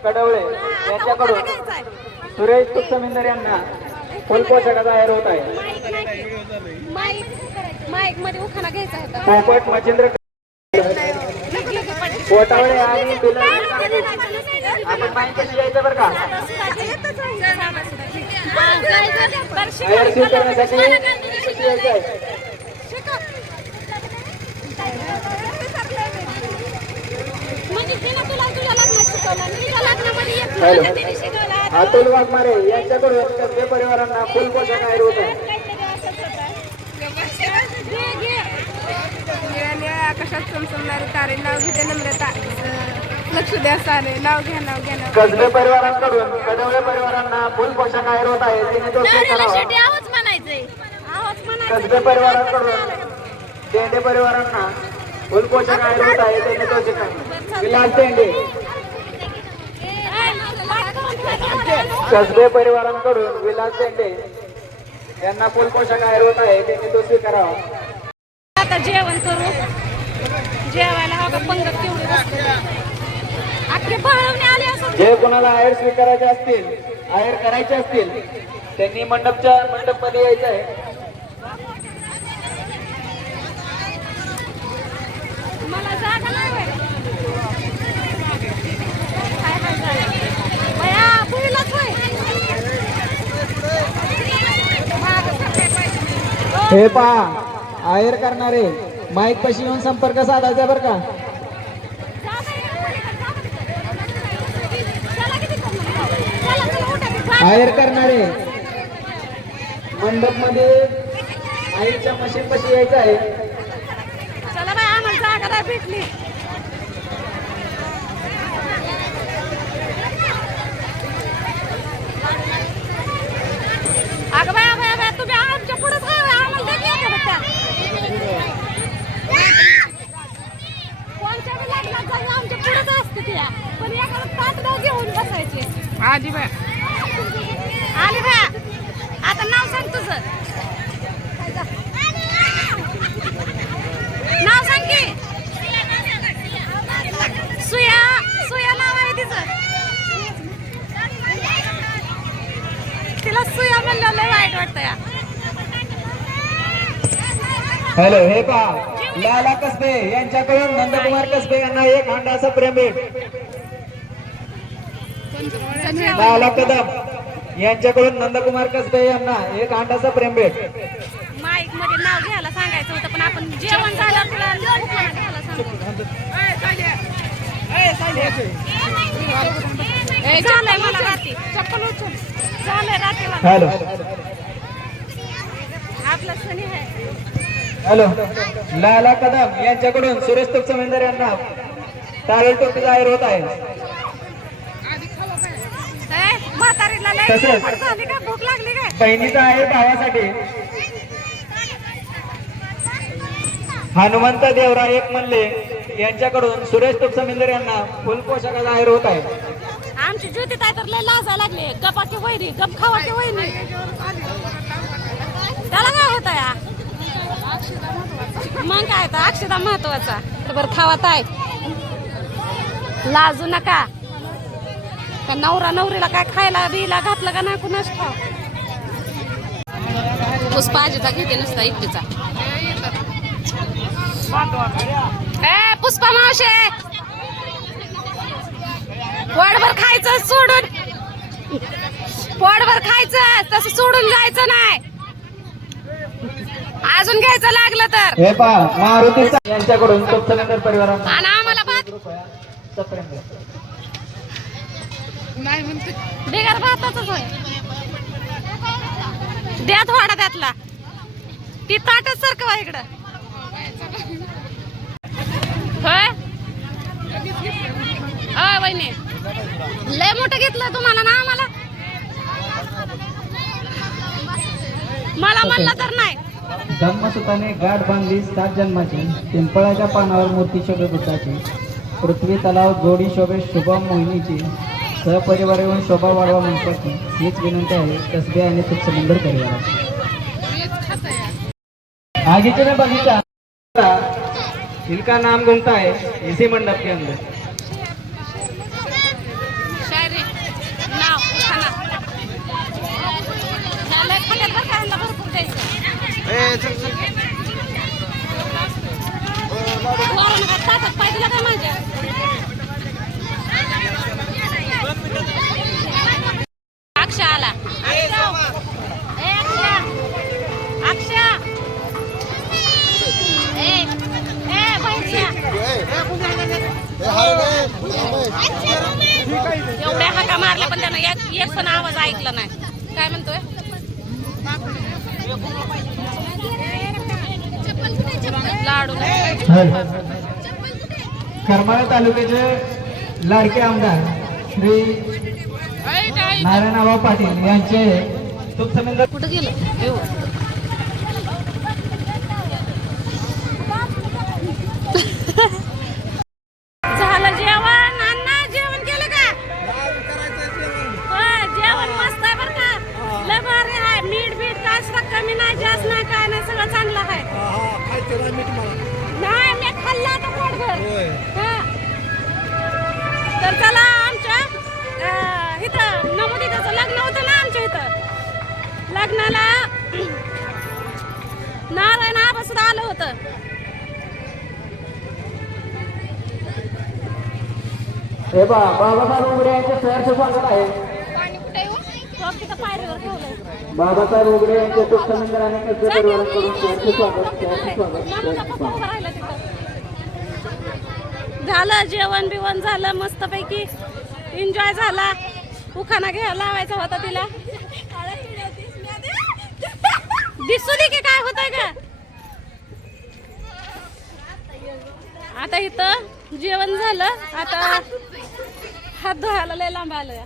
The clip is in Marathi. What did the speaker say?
कडवळे यांच्याकडून सुरेश तुपसमिंदर यांना फुलपोषका जाहीर होत आहे. पोपट मच्छिंद्र पोटावळे आणि आपण माहिती कशी यायचं बरं का? करण्यासाठी यायचं आहे म्हणजे तिनं तुला हॅलो. तिने. अतुल वाघमारे यांच्याकडून कसबे परिवारांना जाहीर होत आहे होतं. आकाशात चमचमणारे तारे नाव घेते नम्रता अं, लक्ष द्या सारे नाव घ्या नाव घ्या नाव कसबे परिवारांकडून कडवळे परिवारांना फुलपोषक जाहीर होत आहे तिने तो म्हणायचंय कसबे परिवारांकडून तेंडे परिवारांना फुलपोषक जाहीर होत आहे त्यांनी तो तेंडे कसबे परिवारांकडून विलास तेंडे यांना फुलपोषक जाहीर होत आहे त्यांनी तो स्वीकारावा. आता जेवण करू. जेवायला हा का पंगत केवढी बसलेली आहे. अख्खे पळवणे आले असं जे कोणाला आहेर स्वीकारायचे असतील आहेर करायचे असतील त्यांनी मंडपच्या मंडपमध्ये यायचं आहे मला जागा नाही बाई. काय हाल झाले? बया, पुरीलाच होय. मागं सरकाय पाहिजे. ओ, हे पहा आयर करणारे. माईक पशी येऊन संपर्क साधायचा बरं का? आयर करणारे. मंडपमध्ये आईच्या मशीन पशी यायचं आहे. भेटली अगं बाया बाया बाया तुम्ही आमच्या पुढेच आहे होय, आम्हाला द्या की एखादं त्या. कोणच्या बी लग्नात जाऊ आमच्या पुढेच असते त्या पण एखादं पाठगाव घेऊन आजी बाय. आली बाया. आता नाव सांग तुझं. नाव सांग की. सुया सुया नाव आहे तिचं. तिला सुया म्हणलं लय वाईट वाटतं या. हॅलो हे पहा. लाला कसबे यांच्याकडून नंदकुमार कसबे यांना एक हांडाचा प्रेम भेट लाला कदम यांच्याकडून नंदकुमार कसबे यांना एक हांडाचा प्रेम भेट. माईकमध्ये नाव घ्यायला सांगायचं होतं पण आपण जेवण झालं. हॅलो. आपला सनी हॅलो. लाला कदम यांच्याकडून सुरेश तुपसमेंदर यांना टावेल टोपी जाहीर होत आहे ए, म्हातारीला लय तसंच. बहिणीचा आहे भावासाठी. हनुमंत देवरा एक म्हणले यांच्याकडून सुरेश तुपसमेंदर यांना फुलपोषका जाहीर होत आहे. आमची ज्योती ताई तर लय लाजा लागली. गपाची वहिनी गप खावाची वहिनी. त्याला काय होत या मग काय तर अक्षदा महत्त्वाचा. बरं खावात आहे लाजू नका. का नवरा नवरीला काय खायला बिला घातलं का नाही कुणाच खाव पुष्पाजीचा घेते नुसता एकटीचा. ए पुष्पा मावशे! पोटभर खायचं सोडून पोटभर खायचं तसं सोडून जायचं नाही. अजून घ्यायचं लागलं तर. यांच्याकडून आणि आम्हाला भात. नाही म्हणते. बिगर भाताच होय. द्या थोडा त्यातला. ती ताटच सारखं इकडं. होय? होय वहिनी. लय मोठं घेतलं तुम्हाला ना आम्हाला? मला म्हणलं तर नाही. धम्मसुताने गाठ बांधली सात जन्माची. पिंपळाच्या पानावर मूर्ती शोभे बुद्धाची. पृथ्वी तलाव जोडी शोभे शुभा मोहिनीची. सहपरिवार येऊन शोभा वाढवा मंडपाची हीच विनंती आहे. कसबे आणि तुपसमुंदर समंदर आगे में बगीचा. इनका नाम घूमता है इसी मंडप के अंदर. एवढ्या हाका मारल्या पण त्यानं एक पण आवाज ऐकला नाही. काय म्हणतोय? लाडू. करमाळा तालुक्याचे लाडके आमदार श्री नारायणराव पाटील यांचे कुठं गेलं? हा. तर चला आमच्या अं, इथं नमोदिताचं लग्न होतं ना आमच्या इथं. लग्नाला नारायण आबा सुद्धा आलं होतं. हे बा बाबासाहेब उघडे यांचे सहर्ष स्वागत आहे. तो तिथं पायरीवर ठेवलंय. बाबासाहेब उघडे यांचे दुःख सहर्ष स्वागत सहर्ष स्वागत. मामाचा सहर्ष पप्पा स्वागत उभा राहिला तिथं. झालं जेवण बिवण झालं मस्तपैकी एन्जॉय झाला. उखाना घ्या लावायचा होता तिला. दिसू दे की काय होतंय का आता इथं जेवण झालं. आता हात धुवायला लय लांब आलं